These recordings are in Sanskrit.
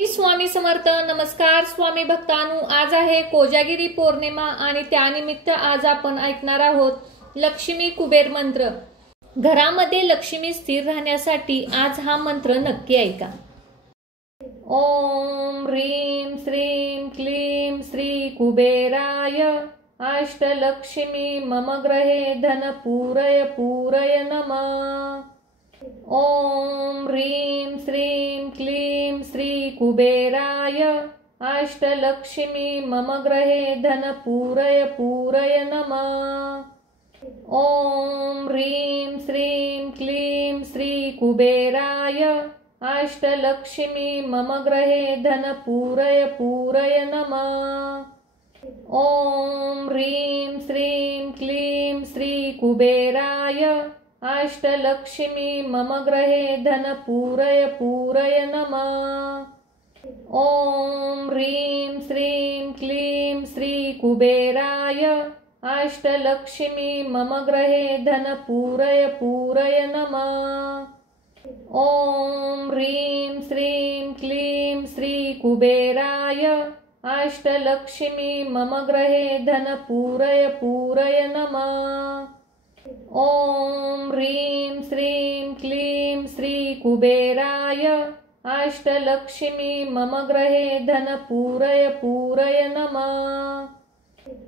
स्वामी समर्थ. नमस्कार स्वामी भक्तांनो, आज आहे कोजागिरी पौर्णिमा आणि त्यानिमित्त आज आपण ऐकणार आहोत लक्ष्मी कुबेर मंत्र. घरामध्ये लक्ष्मी स्थिर राहण्यासाठी आज हा मंत्र नक्की ऐका. ओम ह्रीं श्रीं क्लीं श्री कुबेराय अष्टलक्ष्मी मम ग्रहे धन पूरय पूरय नमः. ओम ह्रीं श्रीं क्लीं श्री कुबेराय अष्टलक्ष्मी मम ग्रहे धन पूरय पूरय नमः. ओम ह्रीं श्रीं क्लीं श्री कुबेराय अष्टलक्ष्मी मम ग्रहे धन पूरय पूरय नमः. ओम ह्रीं श्रीं क्लीं श्री कुबेराय अष्टलक्ष्मी मम ग्रहे धन पूरय पूरय नमः. ओम ह्रीं श्रीं क्लीं श्री कुबेराय अष्टलक्ष्मी मम ग्रहे धन पूरय पूरय नमः. ओम ह्रीं श्रीं क्लीं श्री कुबेराय अष्टलक्ष्मी मम ग्रहे धन पूरय पूरय नमः. ओम ह्रीं श्रीं क्लीं श्री कुबेराय अष्टलक्ष्मी मम ग्रहे धन पूरय पूरय नमः.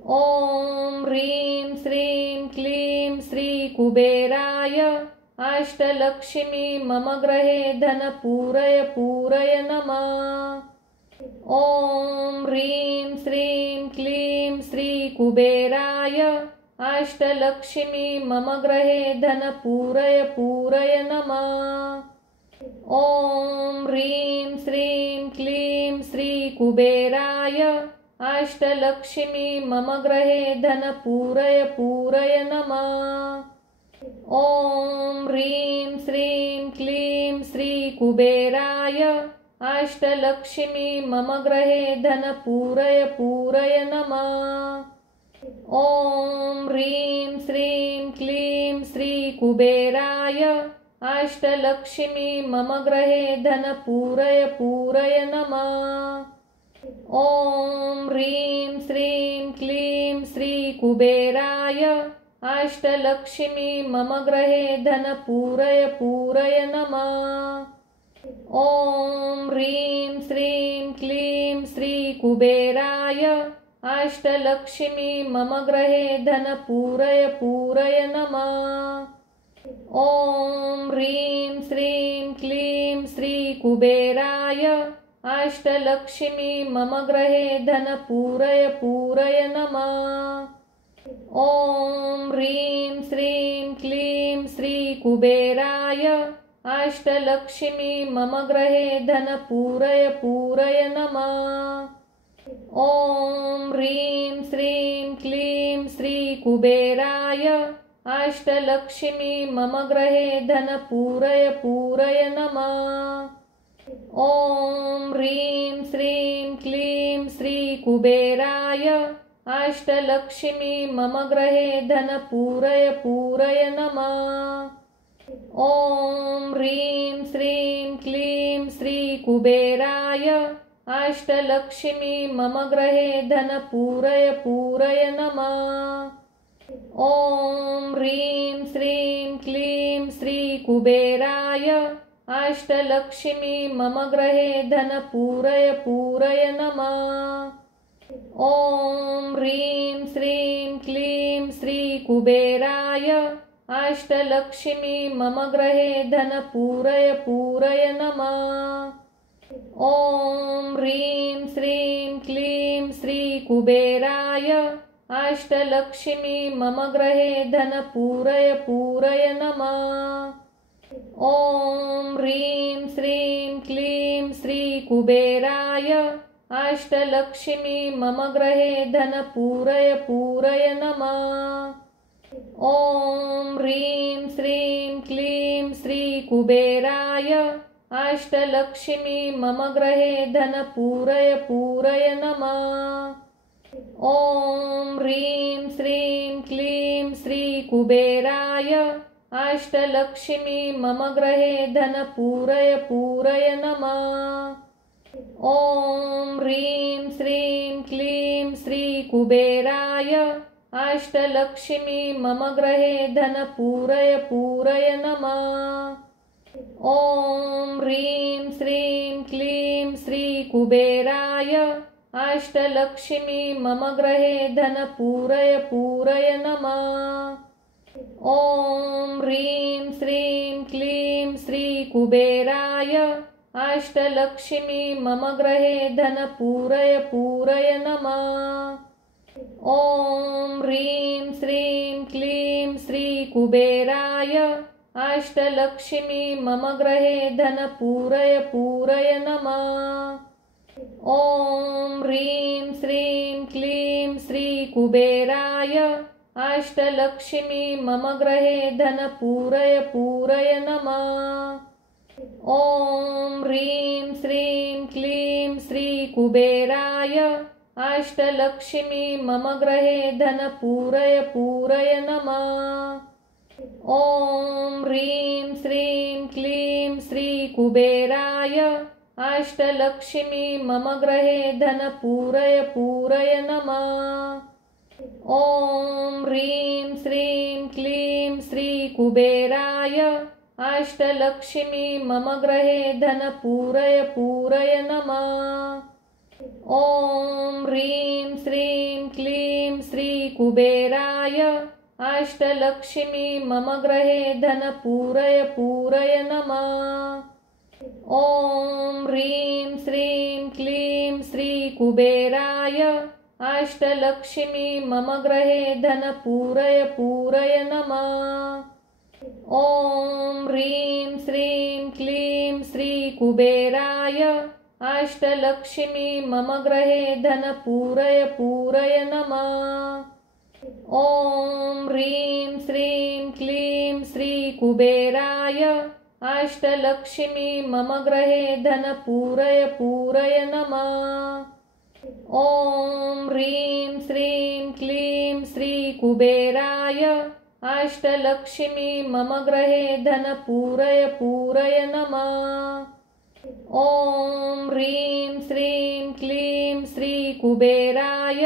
ओम ह्रीं श्रीं क्लीं श्री कुबेराय अष्टलक्ष्मी मम ग्रहे धन पूरय पूरय नमः. ओम ह्रीं श्रीं क्लीं श्री कुबेराय अष्टलक्ष्मी मम ग्रहे धन पूरय पूरय नमः. ओम ह्रीं श्रीं क्लीं श्री कुबेराय अष्टलक्ष्मी मम ग्रहे धन पूरय पूरय नमः. ओम ह्रीं श्रीं क्लीं श्री कुबेराय अष्टलक्ष्मी मम ग्रहे धन पूरय पूरय नमः. ओम ह्रीं श्रीं क्लीं श्री कुबेराय अष्टलक्ष्मी मम ग्रहे धन पूरय पूरय नमः. ओम ह्रीं श्रीं क्लीं श्री कुबेराय अष्टलक्ष्मी मम ग्रहे धन पूरय पूरय नमः. ओम ह्रीं श्रीं क्लीं श्री कुबेराय अष्टलक्ष्मी मम ग्रहे धन पूरय पूरय नमः. ओम ह्रीं श्रीं क्लीं श्री कुबेराय अष्टलक्ष्मी मम ग्रहे धन पूरय पूरय नमः. ओम ह्रीं श्रीं क्लीं श्री कुबेराय अष्टलक्ष्मी मम ग्रहे धन पूरय पूरय नमः. ओम ह्रीं श्रीं क्लीं श्री कुबेराय अष्टलक्ष्मी मम ग्रहे धन पूरय पूरय नमः. ओम ह्रीं श्रीं क्लीं श्री कुबेराय अष्टलक्ष्मी मम ग्रहे धन पूरय पूरय नमः. ओम ह्रीं श्रीं क्लीं श्री कुबेराय अष्टलक्ष्मी मम ग्रहे धन पूरय पूरय नमः. ओम ह्रीं श्रीं क्लीं श्री कुबेराय अष्टलक्ष्मी मम ग्रहे धन पूरय पूरय नमः. ओम ह्रीं श्रीं क्लीं श्री कुबेराय अष्टलक्ष्मी मम ग्रहे धन पूरय पूरय नमः. ओम ह्रीं श्रीं क्लीं श्री कुबेराय अष्टलक्ष्मी मम ग्रहे धन पूरय पूरय नमः. ओम ह्रीं श्रीं क्लीं श्री कुबेराय अष्टलक्ष्मी मम ग्रहे धन पूरय पूरय नमः. ओम ह्रीं श्रीं क्लीं श्री कुबेराय अष्टलक्ष्मी मम ग्रहे धन पूरय पूरय नमः. ओम ह्रीं श्रीं क्लीं श्री कुबेराय अष्टलक्ष्मी मम ग्रहे धन पूरय पूरय नमः. ॐ ह्रीं श्रीं क्लीं श्रीकुबेराय अष्टलक्ष्मी मम गृहे धन पूरय पूरय नमः। ॐ ह्रीं श्रीं क्लीं श्रीकुबेराय अष्टलक्ष्मी मम गृहे धन पूरय पूरय नमः। ॐ ह्रीं श्रीं क्लीं श्रीकुबेराय अष्टलक्ष्मी मम गृहे धन पूरय पूरय नमः। ॐ ह्रीं श्रीं क्लीं श्रीकुबेराय अष्टलक्ष्मी मम गृहे धन पूरय पूरय नमः। ॐ ह्रीं श्रीं क्लीं श्रीकुबेराय अष्टलक्ष्मी मम गृहे धन पूरय पूरय नमः। ॐ ह्रीं श्रीं क्लीं श्रीकुबेराय अष्टलक्ष्मी मम गृहे धन पूरय पूरय नमः। ॐ ह्रीं श्रीं क्लीं श्रीकुबेराय अष्टलक्ष्मी मम गृहे धन पूरय पूरय नमः। ॐ ह्रीं श्रीं क्लीं श्रीकुबेराय अष्टलक्ष्मी मम गृहे धन पूरय पूरय नमः। ॐ ह्रीं श्रीं क्लीं श्रीकुबेराय अष्टलक्ष्मी मम गृहे धन पूरय पूरय नमः। ॐ ह्रीं श्रीं क्लीं श्रीकुबेराय अष्टलक्ष्मी मम गृहे धन पूरय पूरय नमः। ॐ ह्रीं श्रीं क्लीं श्रीकुबेराय अष्टलक्ष्मी मम गृहे धन पूरय पूरय नमः। ॐ ह्रीं श्रीं क्लीं श्रीकुबेराय अष्टलक्ष्मी मम गृहे धन पूरय पूरय नमः। ॐ ह्रीं श्रीं क्लीं श्रीकुबेराय अष्टलक्ष्मी मम गृहे धन पूरय पूरय नमः। ॐ ह्रीं श्रीं क्लीं श्रीकुबेराय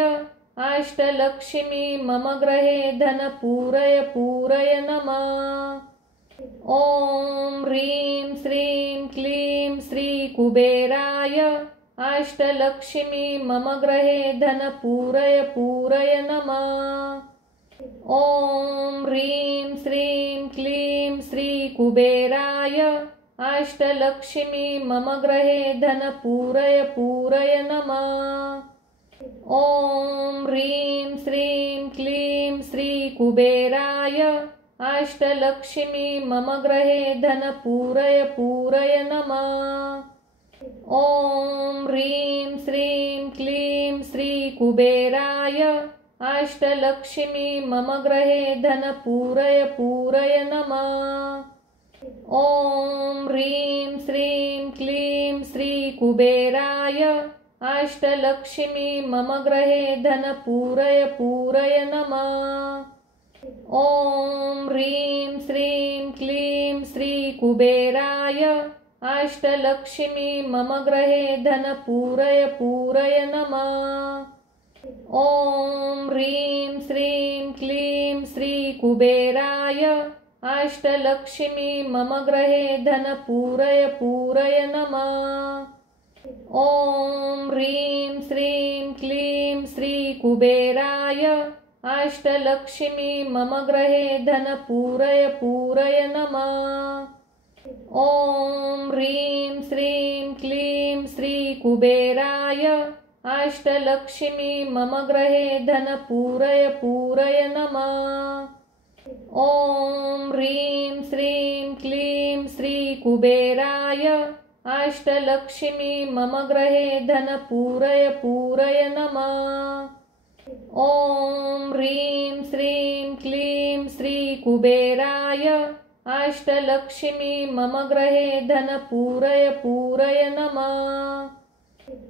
अष्टलक्ष्मी मम गृहे धन पूरय पूरय नमः। ॐ ह्रीं श्रीं क्लीं श्रीकुबेराय अष्टलक्ष्मी मम गृहे धन पूरय पूरय नमः। ॐ ह्रीं श्रीं क्लीं श्रीकुबेराय अष्टलक्ष्मी मम गृहे धन पूरय पूरय नमः। ॐ ह्रीं श्रीं क्लीं श्रीकुबेराय अष्टलक्ष्मी मम गृहे धन पूरय पूरय नमः। ॐ ह्रीं श्रीं क्लीं श्रीकुबेराय अष्टलक्ष्मी मम गृहे धन पूरय पूरय नमः। ॐ ह्रीं श्रीं क्लीं श्रीकुबेराय अष्टलक्ष्मी मम गृहे धन पूरय पूरय नमः। ॐ ह्रीं श्रीं क्लीं श्रीकुबेराय अष्टलक्ष्मी मम गृहे धन पूरय पूरय नमः। ॐ ह्रीं श्रीं क्लीं श्रीकुबेराय अष्टलक्ष्मी मम गृहे धन पूरय पूरय नमः। ॐ ह्रीं श्रीं क्लीं श्रीकुबेराय अष्टलक्ष्मी मम गृहे धन पूरय पूरय नमः। ॐ ह्रीं श्रीं क्लीं श्रीकुबेराय अष्टलक्ष्मी मम गृहे धन पूरय पूरय नमः। ॐ ह्रीं श्रीं क्लीं श्रीकुबेराय अष्टलक्ष्मी मम गृहे धन पूरय पूरय नमः। ॐ ह्रीं श्रीं क्लीं श्रीकुबेराय अष्टलक्ष्मी मम गृहे धन पूरय पूरय नमः।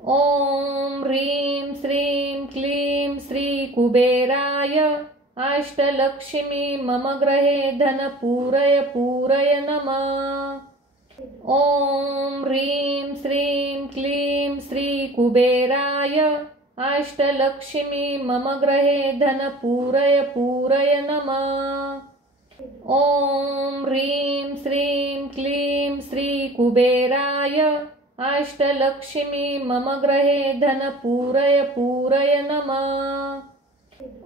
ॐ ह्रीं श्रीं क्लीं श्रीकुबेराय अष्टलक्ष्मी मम गृहे धन पूरय पूरय नमः। ॐ ह्रीं श्रीं क्लीं श्रीकुबेराय अष्टलक्ष्मी मम गृहे धन पूरय पूरय नमः। ॐ ह्रीं श्रीं क्लीं श्रीकुबेराय अष्टलक्ष्मी मम गृहे धन पूरय पूरय नमः।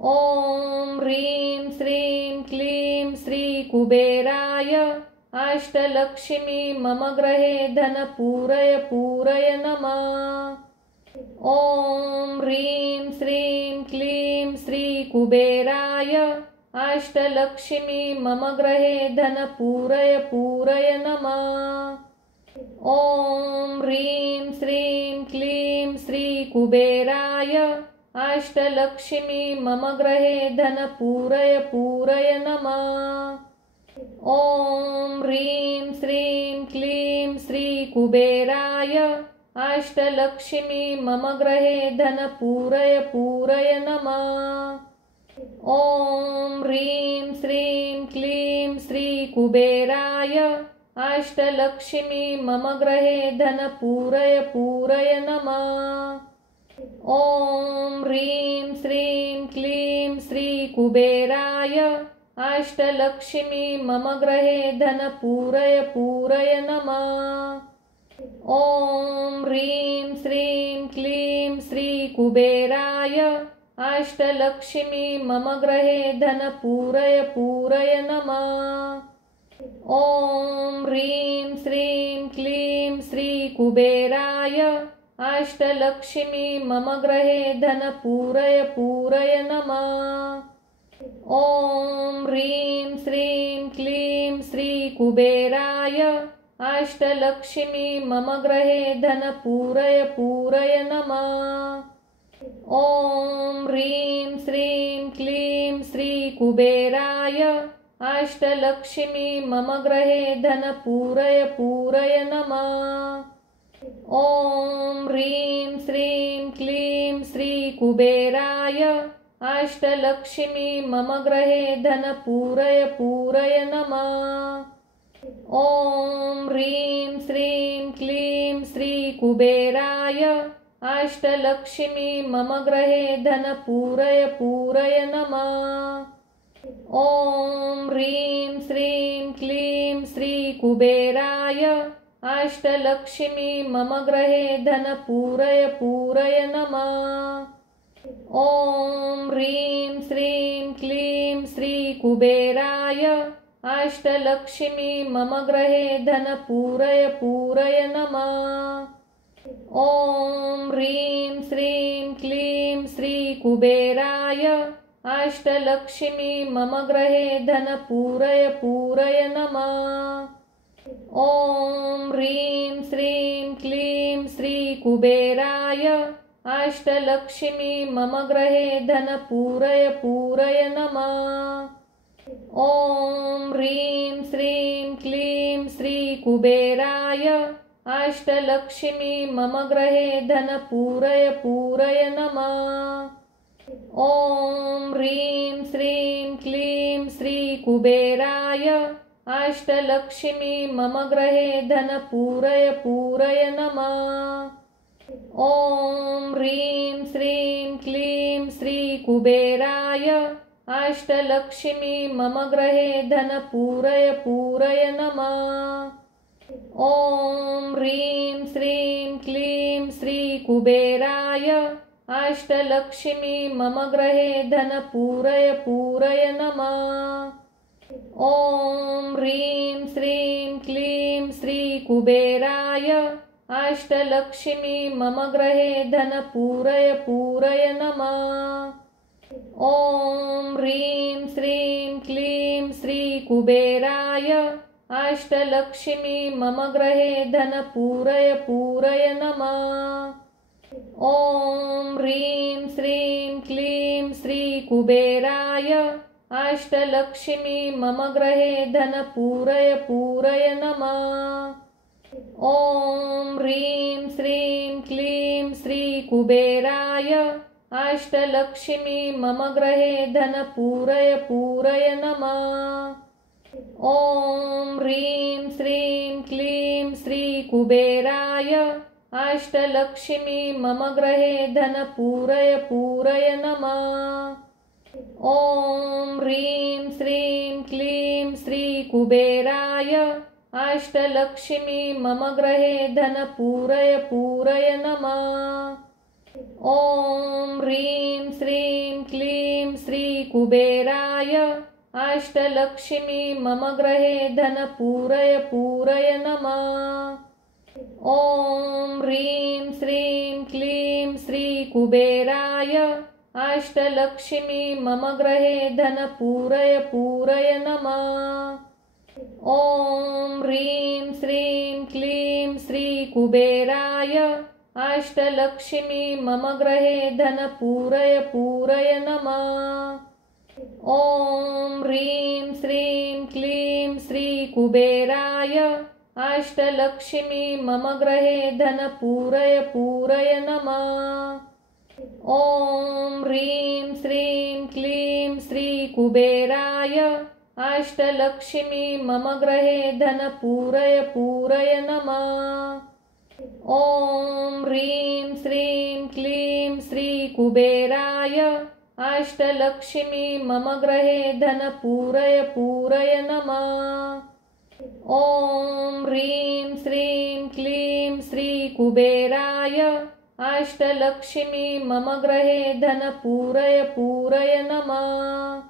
ॐ ह्रीं श्रीं क्लीं श्रीकुबेराय अष्टलक्ष्मी मम गृहे धन पूरय पूरय नमः। ॐ ह्रीं श्रीं क्लीं श्रीकुबेराय अष्टलक्ष्मी मम गृहे धन पूरय पूरय नमः। ॐ ह्रीं श्रीं क्लीं श्रीकुबेराय अष्टलक्ष्मी मम गृहे धन पूरय पूरय नमः। ॐ ह्रीं श्रीं क्लीं श्रीकुबेराय अष्टलक्ष्मी मम गृहे धन पूरय पूरय नमः। ॐ ह्रीं श्रीं क्लीं श्रीकुबेराय अष्टलक्ष्मी मम गृहे धन पूरय पूरय नमः। ॐ ह्रीं श्रीं क्लीं श्रीकुबेराय अष्टलक्ष्मी मम गृहे धन पूरय पूरय नमः। ॐ ह्रीं श्रीं क्लीं श्रीकुबेराय अष्टलक्ष्मी मम गृहे धन पूरय पूरय नमः। ॐ ह्रीं श्रीं क्लीं श्रीकुबेराय अष्टलक्ष्मी मम गृहे धन पूरय पूरय नमः। ॐ ह्रीं श्रीं क्लीं श्रीकुबेराय अष्टलक्ष्मी मम गृहे धन पूरय पूरय नमः। ॐ ह्रीं श्रीं क्लीं श्रीकुबेराय अष्टलक्ष्मी मम गृहे धन पूरय पूरय नमः। ॐ ह्रीं श्रीं क्लीं श्रीकुबेराय अष्टलक्ष्मी मम गृहे धन पूरय पूरय नमः। ॐ ह्रीं श्रीं क्लीं श्रीकुबेराय अष्टलक्ष्मी मम गृहे धन पूरय पूरय नमः। ॐ ह्रीं श्रीं क्लीं श्रीकुबेराय अष्टलक्ष्मी मम गृहे धन पूरय पूरय नमः। ॐ ह्रीं श्रीं क्लीं श्रीकुबेराय अष्टलक्ष्मी मम गृहे धन पूरय पूरय नमः। ॐ ह्रीं श्रीं क्लीं श्रीकुबेराय अष्टलक्ष्मी मम गृहे धन पूरय पूरय नमः। ॐ ह्रीं श्रीं क्लीं श्रीकुबेराय अष्टलक्ष्मी मम गृहे धन पूरय पूरय नमः। ॐ ह्रीं श्रीं क्लीं श्रीकुबेराय अष्टलक्ष्मी मम गृहे धन पूरय पूरय नमः। ॐ ह्रीं श्रीं क्लीं श्रीकुबेराय अष्टलक्ष्मी मम गृहे धन पूरय पूरय नमः। ॐ ह्रीं श्रीं क्लीं श्रीकुबेराय अष्टलक्ष्मी मम गृहे धन पूरय पूरय नमः। ॐ ह्रीं श्रीं क्लीं श्रीकुबेराय अष्टलक्ष्मी मम गृहे धन पूरय पूरय नमः। ॐ ह्रीं श्रीं क्लीं श्रीकुबेराय अष्टलक्ष्मी मम गृहे धन पूरय पूरय नमः। ॐ ह्रीं श्रीं क्लीं श्रीकुबेराय अष्टलक्ष्मी मम गृहे धन पूरय पूरय नमः। ॐ ह्रीं श्रीं क्लीं श्रीकुबेराय अष्टलक्ष्मी मम गृहे धन पूरय पूरय नमः। ॐ ह्रीं श्रीं क्लीं श्रीकुबेराय अष्टलक्ष्मी मम गृहे धन पूरय पूरय नमः। ॐ ह्रीं श्रीं क्लीं श्रीकुबेराय अष्टलक्ष्मी मम गृहे धन पूरय पूरय नमः। ॐ ह्रीं श्रीं क्लीं श्रीकुबेराय अष्टलक्ष्मी मम गृहे धन पूरय पूरय नमः। ॐ ह्रीं श्रीं क्लीं श्रीकुबेराय अष्टलक्ष्मी मम गृहे धन पूरय पूरय नमः। ॐ ह्रीं श्रीं क्लीं श्रीकुबेराय अष्टलक्ष्मी मम गृहे धन पूरय पूरय नमः। ॐ ह्रीं श्रीं क्लीं श्रीकुबेराय अष्टलक्ष्मी मम गृहे धन पूरय पूरय नमः। ॐ ह्रीं श्रीं क्लीं श्रीकुबेराय अष्टलक्ष्मी मम गृहे धन पूरय पूरय नमः। ॐ ह्रीं श्रीं क्लीं श्रीकुबेराय अष्टलक्ष्मी मम गृहे धन पूरय पूरय नमः। ॐ ह्रीं श्रीं क्लीं श्रीकुबेराय अष्टलक्ष्मी मम गृहे धन पूरय पूरय नमः। ॐ ह्रीं श्रीं क्लीं श्रीकुबेराय अष्टलक्ष्मी मम गृहे धन पूरय पूरय नमः।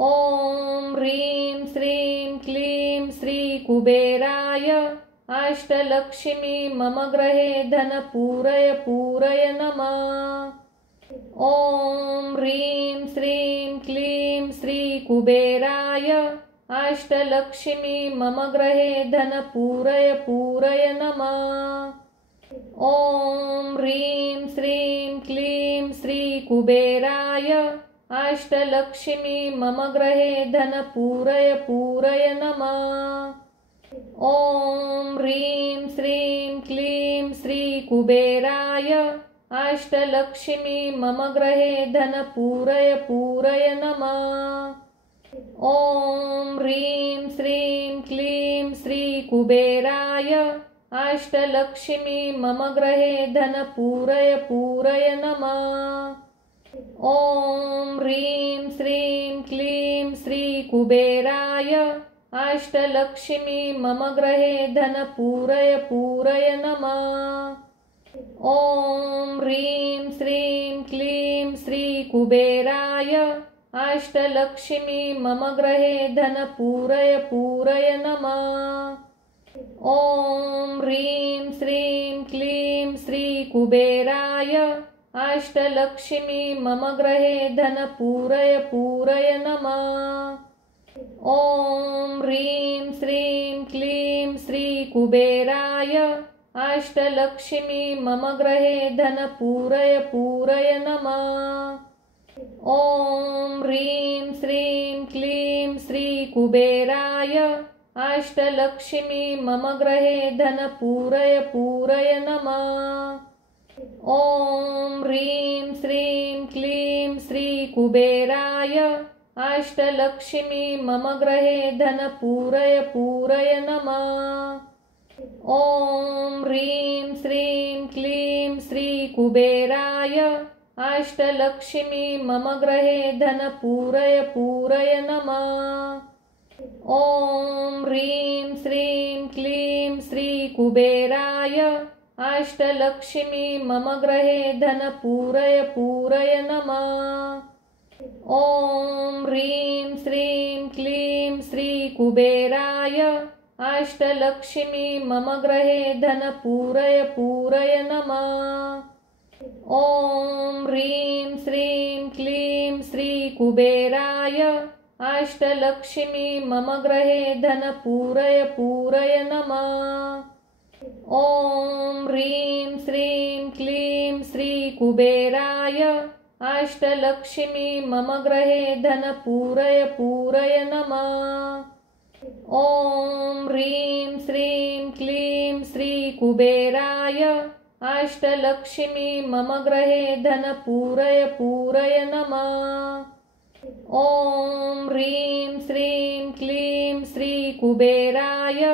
ॐ ह्रीं श्रीं क्लीं श्रीकुबेराय अष्टलक्ष्मी मम गृहे धन पूरय पूरय नमः। ॐ ह्रीं श्रीं क्लीं श्रीकुबेराय अष्टलक्ष्मी मम गृहे धन पूरय पूरय नमः। ॐ ह्रीं श्रीं क्लीं श्रीकुबेराय अष्टलक्ष्मी मम गृहे धन पूरय पूरय नमः। ॐ ह्रीं श्रीं क्लीं श्रीकुबेराय अष्टलक्ष्मी मम गृहे धन पूरय पूरय नमः। ॐ ह्रीं श्रीं क्लीं श्रीकुबेराय अष्टलक्ष्मी मम गृहे धन पूरय पूरय नमः। ॐ ह्रीं श्रीं क्लीं श्रीकुबेराय अष्टलक्ष्मी मम गृहे धन पूरय पूरय नमः। ॐ ह्रीं श्रीं क्लीं श्रीकुबेराय अष्टलक्ष्मी मम गृहे धन पूरय पूरय नमः। ॐ ह्रीं श्रीं क्लीं श्रीकुबेराय अष्टलक्ष्मी मम गृहे धन पूरय पूरय नमः। ॐ ह्रीं श्रीं क्लीं श्रीकुबेराय अष्टलक्ष्मी मम गृहे धन पूरय पूरय नमः। ॐ ह्रीं श्रीं क्लीं श्रीकुबेराय अष्टलक्ष्मी मम गृहे धन पूरय पूरय नमः। ॐ ह्रीं श्रीं क्लीं श्रीकुबेराय अष्टलक्ष्मी मम गृहे धन पूरय पूरय नमः। ॐ ह्रीं श्रीं क्लीं श्रीकुबेराय अष्टलक्ष्मी मम गृहे धन पूरय पूरय नमः। ॐ ह्रीं श्रीं क्लीं श्रीकुबेराय अष्टलक्ष्मी मम गृहे धन पूरय पूरय नमः। ॐ ह्रीं श्रीं क्लीं श्रीकुबेराय अष्टलक्ष्मी मम गृहे धन पूरय पूरय नमः। ॐ ह्रीं श्रीं क्लीं श्रीकुबेराय अष्टलक्ष्मी मम गृहे धन पूरय पूरय नमः। ॐ ह्रीं श्रीं क्लीं श्रीकुबेराय अष्टलक्ष्मी मम गृहे धन पूरय पूरय नमः। ॐ ह्रीं श्रीं क्लीं श्रीकुबेराय अष्टलक्ष्मी मम गृहे धन पूरय पूरय नमः। ॐ ह्रीं श्रीं क्लीं श्रीकुबेराय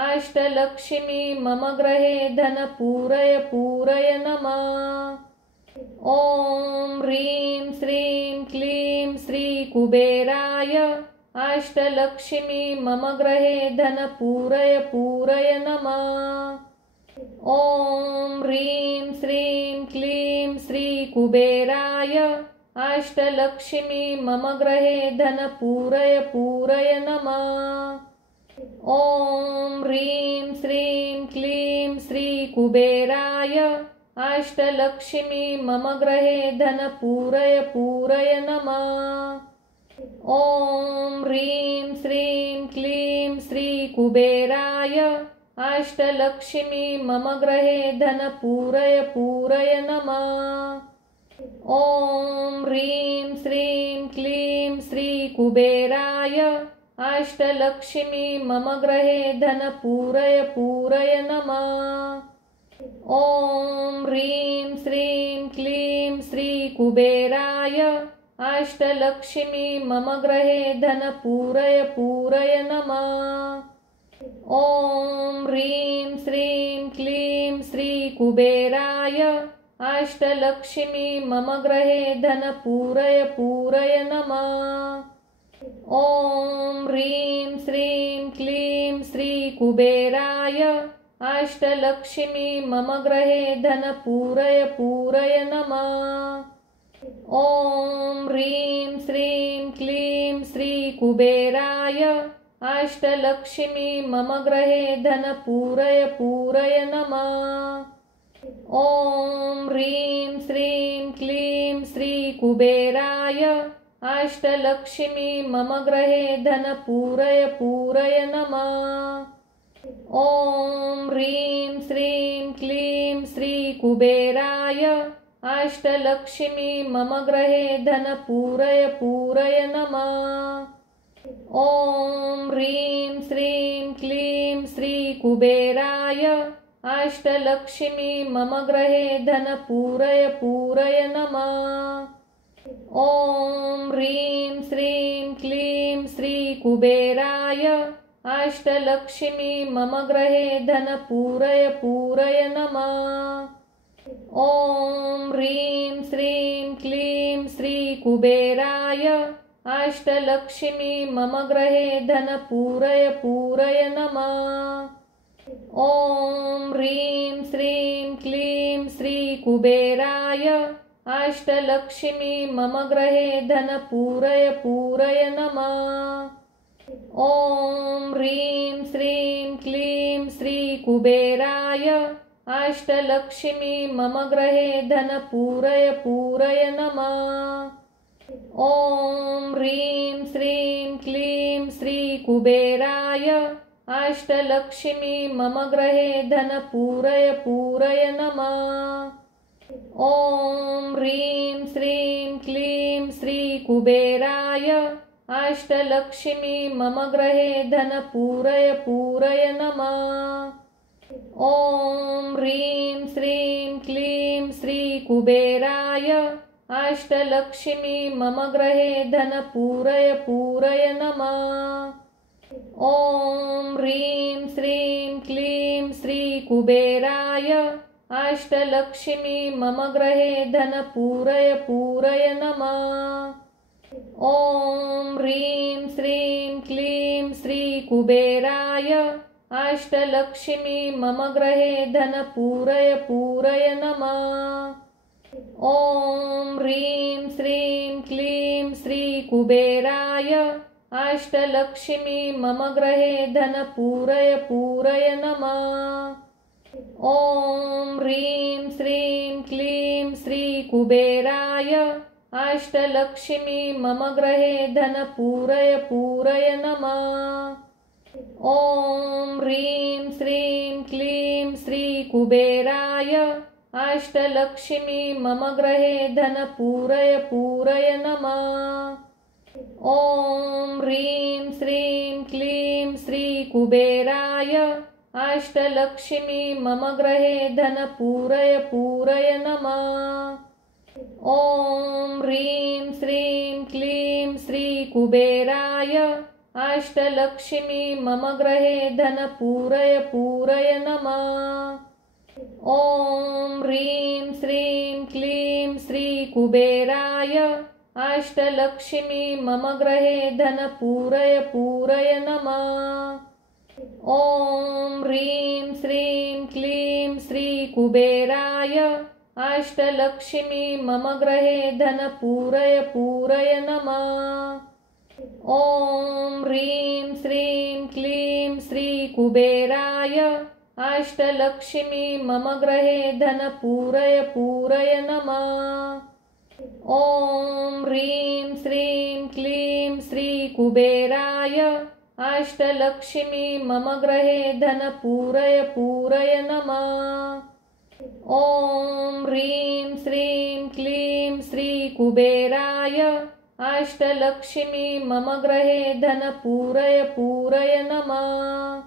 अष्टलक्ष्मी मम गृहे धन पूरय पूरय नमः। ॐ ह्रीं श्रीं क्लीं श्रीकुबेराय अष्टलक्ष्मी मम गृहे धन पूरय पूरय नमः। ॐ ह्रीं श्रीं क्लीं श्रीकुबेराय अष्टलक्ष्मी मम गृहे धन पूरय पूरय नमः। ॐ ह्रीं श्रीं क्लीं श्रीकुबेराय अष्टलक्ष्मी मम गृहे धन पूरय पूरय नमः। ॐ ह्रीं श्रीं क्लीं श्रीकुबेराय अष्टलक्ष्मी मम गृहे धन पूरय पूरय नमः। ॐ ह्रीं श्रीं क्लीं श्रीकुबेराय अष्टलक्ष्मी मम गृहे धन पूरय पूरय नमः। ॐ ह्रीं श्रीं क्लीं श्रीकुबेराय अष्टलक्ष्मी मम गृहे धन पूरय पूरय नमः। ॐ ह्रीं श्रीं क्लीं श्रीकुबेराय अष्टलक्ष्मी मम गृहे धन पूरय पूरय नमः। ॐ ह्रीं श्रीं क्लीं श्रीकुबेराय अष्टलक्ष्मी मम गृहे धन पूरय पूरय नमः। ॐ ह्रीं श्रीं क्लीं श्रीकुबेराय अष्टलक्ष्मी मम गृहे धन पूरय पूरय नमः। ॐ ह्रीं श्रीं क्लीं श्रीकुबेराय अष्टलक्ष्मी मम गृहे धन पूरय पूरय नमः। ॐ ह्रीं श्रीं क्लीं श्रीकुबेराय अष्टलक्ष्मी मम गृहे धन पूरय पूरय नमः। ॐ ह्रीं श्रीं क्लीं श्रीकुबेराय अष्टलक्ष्मी मम गृहे धन पूरय पूरय नमः। ॐ ह्रीं श्रीं क्लीं श्रीकुबेराय अष्टलक्ष्मी मम गृहे धन पूरय पूरय नमः। ॐ ह्रीं श्रीं क्लीं श्रीकुबेराय अष्टलक्ष्मी मम गृहे धन पूरय पूरय नमः। ॐ ह्रीं श्रीं क्लीं श्रीकुबेराय अष्टलक्ष्मी मम गृहे धन पूरय पूरय नमः। ॐ ह्रीं श्रीं क्लीं श्रीकुबेराय अष्टलक्ष्मी मम गृहे धन पूरय पूरय नमः। ॐ ह्रीं श्रीं क्लीं श्रीकुबेराय अष्टलक्ष्मी मम गृहे धन पूरय पूरय नमः। ॐ ह्रीं श्रीं क्लीं श्रीकुबेराय अष्टलक्ष्मी मम गृहे धन पूरय पूरय नमः। ॐ ह्रीं श्रीं क्लीं श्रीकुबेराय अष्टलक्ष्मी मम गृहे धन पूरय पूरय नमः। ॐ ह्रीं श्रीं क्लीं श्रीकुबेराय अष्टलक्ष्मी मम गृहे धन पूरय पूरय नमः। ॐ ह्रीं श्रीं क्लीं श्रीकुबेराय अष्टलक्ष्मी मम गृहे धन पूरय पूरय नमः। ॐ ह्रीं श्रीं क्लीं श्रीकुबेराय अष्टलक्ष्मी मम गृहे धन पूरय पूरय नमः। ॐ ह्रीं श्रीं क्लीं श्रीकुबेराय अष्टलक्ष्मी मम गृहे धन पूरय पूरय नमः। ॐ ह्रीं श्रीं क्लीं श्रीकुबेराय अष्टलक्ष्मी मम गृहे धन पूरय पूरय नमः। ॐ ह्रीं श्रीं क्लीं श्रीकुबेराय अष्टलक्ष्मी मम गृहे धन पूरय पूरय नमः। ॐ ह्रीं श्रीं क्लीं श्रीकुबेराय अष्टलक्ष्मी मम गृहे धन पूरय पूरय नमः। ॐ ह्रीं श्रीं क्लीं श्रीकुबेराय अष्टलक्ष्मी मम गृहे धन पूरय पूरय नमः। ॐ ह्रीं श्रीं क्लीं श्रीकुबेराय अष्टलक्ष्मी मम गृहे धन पूरय पूरय नमः। ॐ ह्रीं श्रीं क्लीं श्रीकुबेराय अष्टलक्ष्मी मम गृहे धन पूरय पूरय नमः। ॐ ह्रीं श्रीं क्लीं श्रीकुबेराय अष्टलक्ष्मी मम गृहे धन पूरय पूरय नमः। ॐ ह्रीं श्रीं क्लीं श्रीकुबेराय अष्टलक्ष्मी मम गृहे धन पूरय पूरय नमः।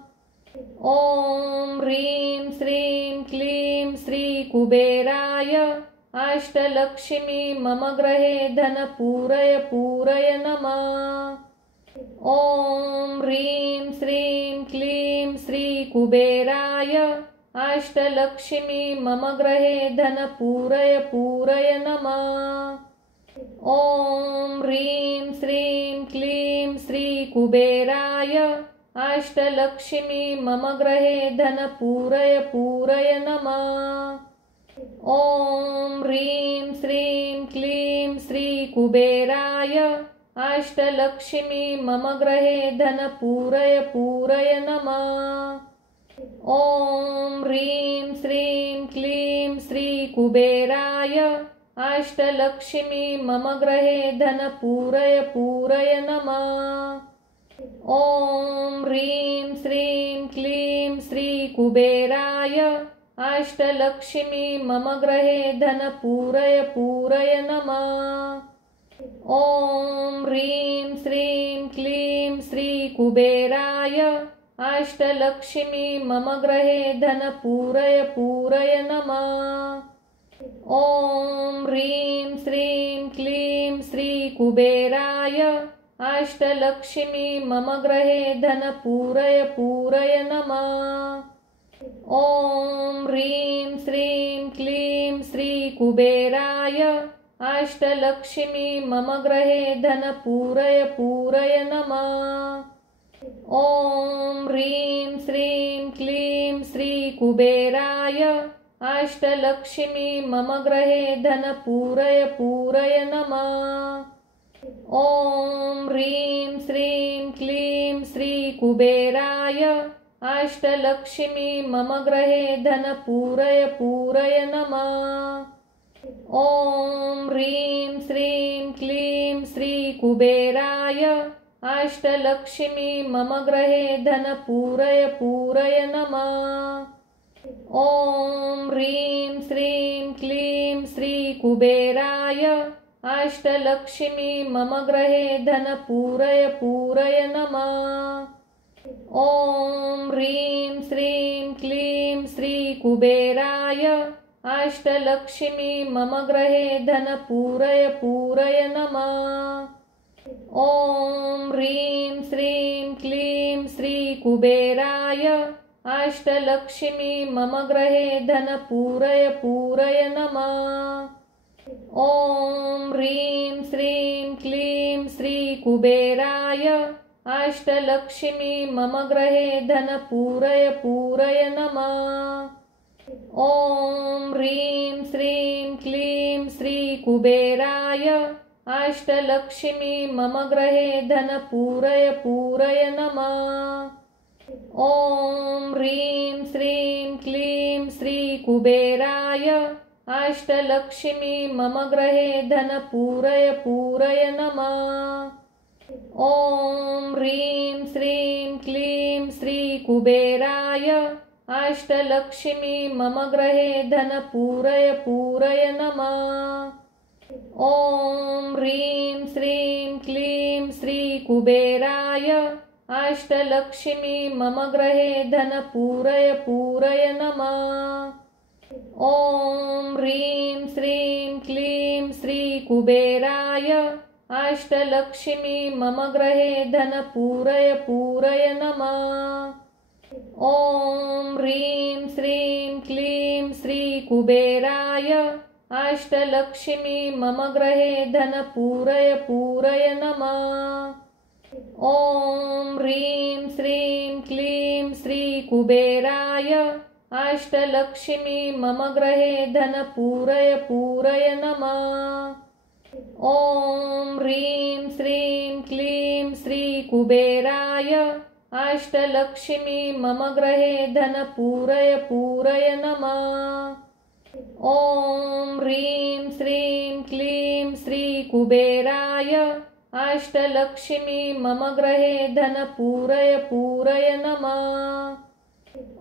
ॐ ह्रीं श्रीं क्लीं श्रीकुबेराय अष्टलक्ष्मी मम गृहे धन पूरय पूरय नमः। ॐ ह्रीं श्रीं क्लीं श्रीकुबेराय अष्टलक्ष्मी मम गृहे धन पूरय पूरय नमः। ॐ ह्रीं श्रीं क्लीं श्रीकुबेराय अष्टलक्ष्मी मम गृहे धन पूरय पूरय नमः। ॐ ह्रीं श्रीं क्लीं श्रीकुबेराय अष्टलक्ष्मी मम गृहे धन पूरय पूरय नमः। ॐ ह्रीं श्रीं क्लीं श्रीकुबेराय अष्टलक्ष्मी मम गृहे धन पूरय पूरय नमः। ॐ ह्रीं श्रीं क्लीं श्रीकुबेराय अष्टलक्ष्मी मम गृहे धन पूरय पूरय नमः। ॐ ह्रीं श्रीं क्लीं श्रीकुबेराय अष्टलक्ष्मी मम गृहे धन पूरय पूरय नमः। ॐ ह्रीं श्रीं क्लीं श्रीकुबेराय अष्टलक्ष्मी मम गृहे धन पूरय पूरय नमः। ॐ ह्रीं श्रीं क्लीं श्रीकुबेराय अष्टलक्ष्मी मम गृहे धन पूरय पूरय नमः। ॐ ह्रीं श्रीं क्लीं श्रीकुबेराय अष्टलक्ष्मी मम गृहे धन पूरय पूरय नमः। ॐ ह्रीं श्रीं क्लीं श्रीकुबेराय अष्टलक्ष्मी मम गृहे धन पूरय पूरय नमः। ॐ ह्रीं श्रीं क्लीं श्रीकुबेराय अष्टलक्ष्मी मम गृहे धन पूरय पूरय नमः। ॐ ह्रीं श्रीं क्लीं श्रीकुबेराय अष्टलक्ष्मी मम गृहे धन पूरय पूरय नमः। ॐ ह्रीं श्रीं क्लीं श्रीकुबेराय अष्टलक्ष्मी मम गृहे धन पूरय पूरय नमः। ॐ ह्रीं श्रीं क्लीं श्रीकुबेराय अष्टलक्ष्मी मम गृहे धन पूरय पूरय नमः। ॐ ह्रीं श्रीं क्लीं श्रीकुबेराय अष्टलक्ष्मी मम गृहे धन पूरय पूरय नमः। ॐ ह्रीं श्रीं क्लीं श्रीकुबेराय अष्टलक्ष्मी मम गृहे धन पूरय पूरय नमः। ॐ ह्रीं श्रीं क्लीं श्रीकुबेराय अष्टलक्ष्मी मम गृहे धन पूरय पूरय नमः। ॐ ह्रीं श्रीं क्लीं श्रीकुबेराय अष्टलक्ष्मी मम गृहे धन पूरय पूरय नमः। ॐ ह्रीं श्रीं क्लीं श्रीकुबेराय अष्टलक्ष्मी मम गृहे धन पूरय पूरय नमः। ॐ ह्रीं श्रीं क्लीं क्लीं श्री कुबेराय अष्टलक्ष्मी मम गृहे धन पूरय पूरय नमः। ॐ ह्रीं श्रीं क्लीं श्री कुबेराय अष्टलक्ष्मी मम गृहे धन पूरय पूरय नमः। ॐ ह्रीं श्रीं क्लीं श्री कुबेराय अष्टलक्ष्मी मम गृहे धन पूरय पूरय नमः। ॐ ह्रीं श्रीं क्लीं श्री कुबेराय अष्टलक्ष्मी मम गृहे धन पूरय पूरय नमः। ॐ ह्रीं श्रीं क्लीं श्री कुबेराय अष्टलक्ष्मी मम गृहे धन पूरय पूरय नमः।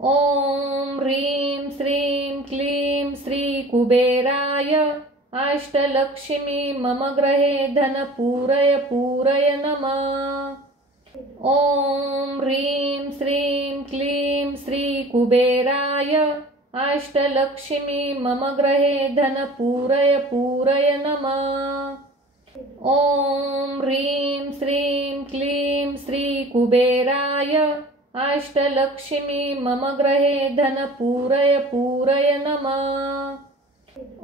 ॐ ह्रीं श्रीं क्लीं श्री कुबेराय अष्टलक्ष्मी मम गृहे धन पूरय पूरय नमः। ॐ ह्रीं श्रीं क्लीं श्री कुबेराय अष्टलक्ष्मी मम गृहे धन पूरय पूरय नमः। ॐ ह्रीं श्रीं क्लीं श्री कुबेराय अष्टलक्ष्मी मम गृहे धन पूरय पूरय नमः।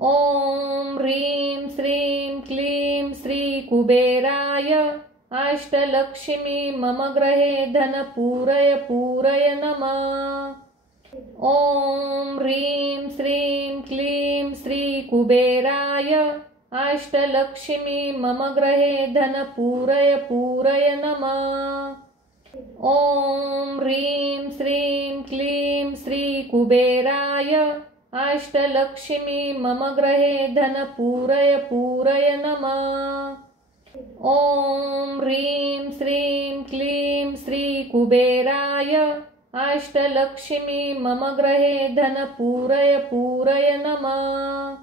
ॐ ह्रीं श्रीं क्लीं श्री कुबेराय अष्टलक्ष्मी मम गृहे धन पूरय पूरय नमः। ॐ ह्रीं श्रीं क्लीं श्री कुबेराय अष्टलक्ष्मी मम गृहे धन पूरय पूरय नमः। ॐ ह्रीं श्रीं क्लीं श्री कुबेराय अष्टलक्ष्मी मम गृहे धन पूरय पूरय नमः। ॐ ह्रीं श्रीं क्लीं श्री कुबेराय अष्टलक्ष्मी मम गृहे धन पूरय पूरय नमः।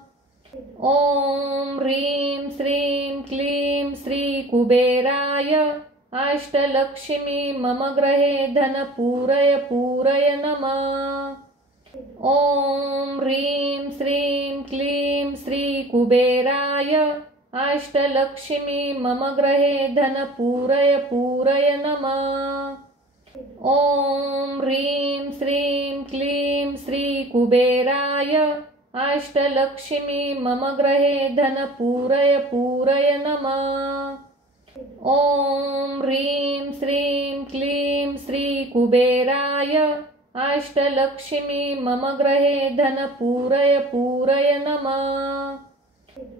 ॐ ह्रीं श्रीं क्लीं श्री कुबेराय अष्टलक्ष्मी मम गृहे धन पूरय पूरय नमः। ॐ ह्रीं श्रीं क्लीं श्री कुबेराय अष्टलक्ष्मी मम गृहे धन पूरय पूरय नमः। ॐ ह्रीं श्रीं क्लीं श्री कुबेराय अष्टलक्ष्मी मम गृहे धन पूरय पूरय नमः। ॐ ह्रीं श्रीं क्लीं श्री कुबेराय अष्टलक्ष्मी मम गृहे धन पूरय पूरय नमः।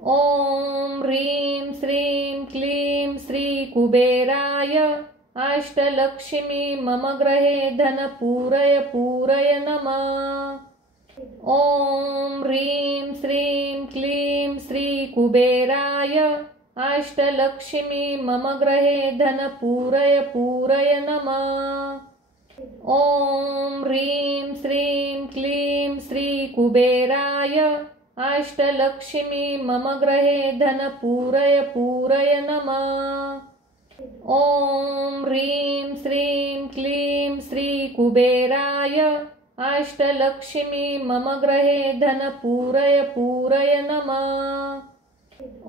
ॐ ह्रीं श्रीं क्लीं श्री कुबेराय अष्टलक्ष्मी मम गृहे धन पूरय पूरय नमः। ॐ ह्रीं श्रीं क्लीं श्री कुबेराय अष्टलक्ष्मी मम गृहे धन पूरय पूरय नमः। ॐ ह्रीं श्रीं क्लीं श्री कुबेराय अष्टलक्ष्मी मम गृहे धन पूरय पूरय नमः। ॐ ह्रीं श्रीं क्लीं श्री कुबेराय अष्टलक्ष्मी मम गृहे धन पूरय पूरय नमः।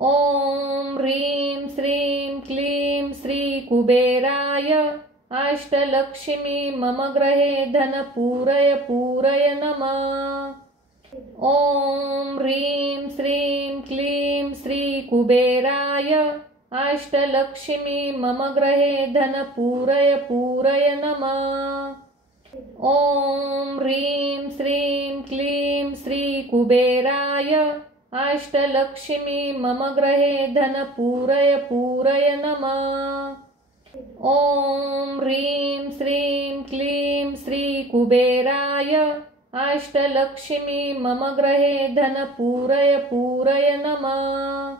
ॐ ह्रीं श्रीं क्लीं श्री कुबेराय अष्टलक्ष्मी मम गृहे धन पूरय पूरय नमः। ॐ ह्रीं श्रीं क्लीं श्री कुबेराय अष्टलक्ष्मी मम गृहे धन पूरय पूरय नमः। ॐ ह्रीं श्रीं क्लीं श्री कुबेराय अष्टलक्ष्मी मम गृहे धन पूरय पूरय नमः। ॐ ह्रीं श्रीं क्लीं श्री कुबेराय अष्टलक्ष्मी मम गृहे धन पूरय पूरय नमः।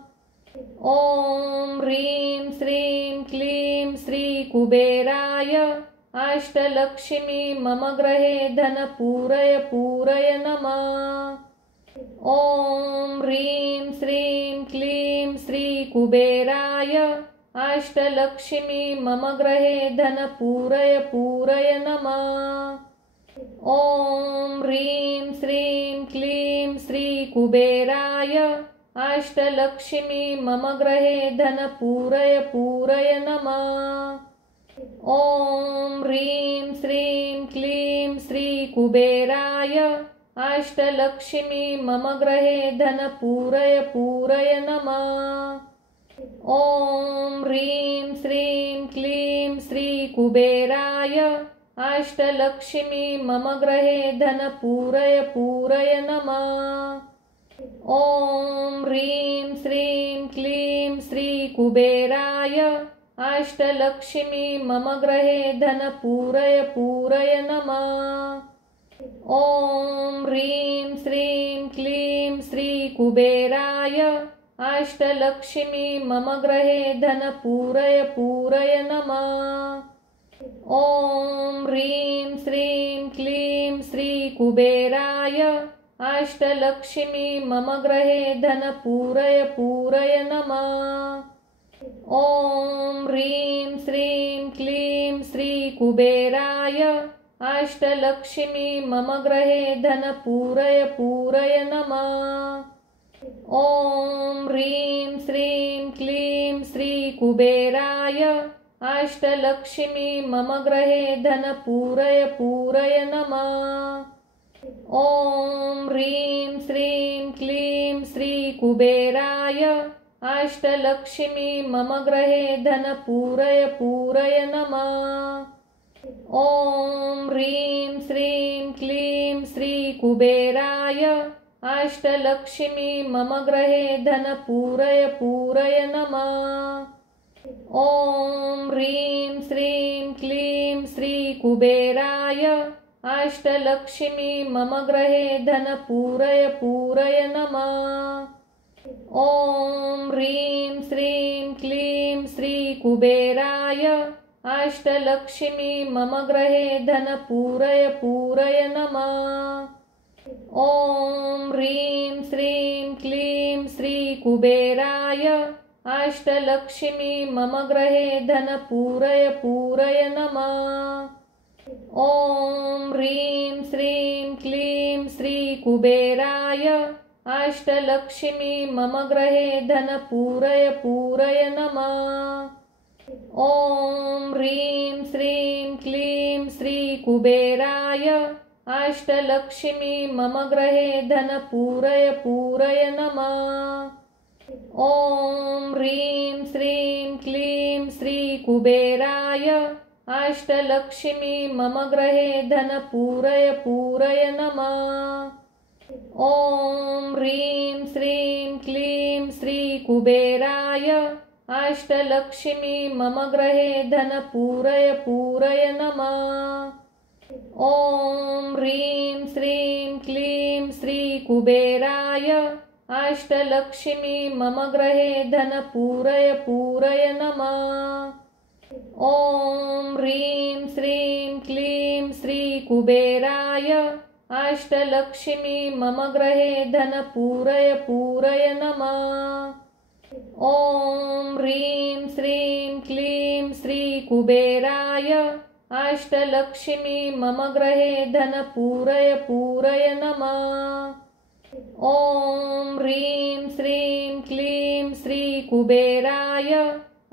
ॐ ह्रीं श्रीं क्लीं श्री कुबेराय अष्टलक्ष्मी मम गृहे धन पूरय पूरय नमः। ॐ ह्रीं श्रीं क्लीं श्री कुबेराय अष्टलक्ष्मी मम गृहे धन पूरय पूरय नमः। ॐ ह्रीं श्रीं क्लीं श्री कुबेराय अष्टलक्ष्मी मम गृहे धनपूरय पूरय नमः। ॐ ह्रीं श्रीं क्लीं श्रीकुबेराय अष्टलक्ष्मी मम गृहे धनपूरय पूरय नमः। ॐ ह्रीं श्रीं क्लीं श्रीकुबेराय अष्टलक्ष्मी मम गृहे धनपूरय पूरय नमः। ॐ ह्रीं श्रीं क्लीं श्रीकुबेराय अष्टलक्ष्मी मम गृहे धनपूरय पूरय नमः। ॐ ह्रीं श्रीं क्लीं श्रीकुबेराय अष्टलक्ष्मी मम गृहे धनपूरय पूरय नमः। ॐ ह्रीं श्रीं क्लीं श्रीकुबेराय अष्टलक्ष्मी मम गृहे धनपूरय पूरय नमः। ॐ ह्रीं श्रीं क्लीं श्रीकुबेराय अष्टलक्ष्मी मम गृहे धनपूरय पूरय नमः। ॐ ह्रीं श्रीं क्लीं श्रीकुबेराय अष्टलक्ष्मी मम गृहे धनपूरय पूरय नमः। ॐ ह्रीं श्रीं क्लीं श्रीकुबेराय अष्टलक्ष्मी मम गृहे धनपूरय पूरय नमः। ॐ ह्रीं श्रीं क्लीं श्रीकुबेराय अष्टलक्ष्मी मम गृहे धनपूरय पूरय नमः। ॐ ह्रीं श्रीं क्लीं श्रीकुबेराय अष्टलक्ष्मी मम गृहे धनपूरय पूरय नमः। ॐ ह्रीं श्रीं क्लीं श्रीकुबेराय अष्टलक्ष्मी मम गृहे धनपूरय पूरय नमः। ॐ ह्रीं श्रीं क्लीं श्रीकुबेराय अष्टलक्ष्मी मम गृहे धनपूरय पूरय नमः। ॐ ह्रीं श्रीं क्लीं श्रीकुबेराय अष्टलक्ष्मी मम गृहे धनपूरय पूरय नमः। ॐ ह्रीं श्रीं क्लीं श्रीकुबेराय अष्टलक्ष्मी मम गृहे धनपूरय पूरय नमः। ॐ ह्रीं श्रीं क्लीं श्रीकुबेराय अष्टलक्ष्मी मम गृहे धनपूरय पूरय नमः। ॐ ह्रीं श्रीं क्लीं श्रीकुबेराय अष्टलक्ष्मी मम गृहे धनपूरय पूरय नमः। ॐ ह्रीं श्रीं क्लीं श्रीकुबेराय अष्टलक्ष्मी मम गृहे धनपूरय पूरय नमः। ॐ ह्रीं श्रीं क्लीं श्रीकुबेराय अष्टलक्ष्मी मम गृहे धनपूरय पूरय नमः। ॐ ह्रीं श्रीं क्लीं श्रीकुबेराय अष्टलक्ष्मी मम गृहे धनपूरय पूरय नमः। ॐ ह्रीं श्रीं क्लीं श्रीकुबेराय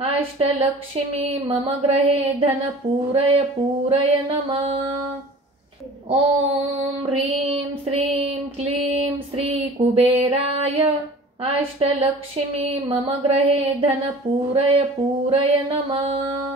अष्टलक्ष्मी मम गृहे धनपूरय पूरय नमः। ॐ ह्रीं श्रीं क्लीं श्रीकुबेराय अष्टलक्ष्मी मम गृहे धनपूरय पूरय नमः।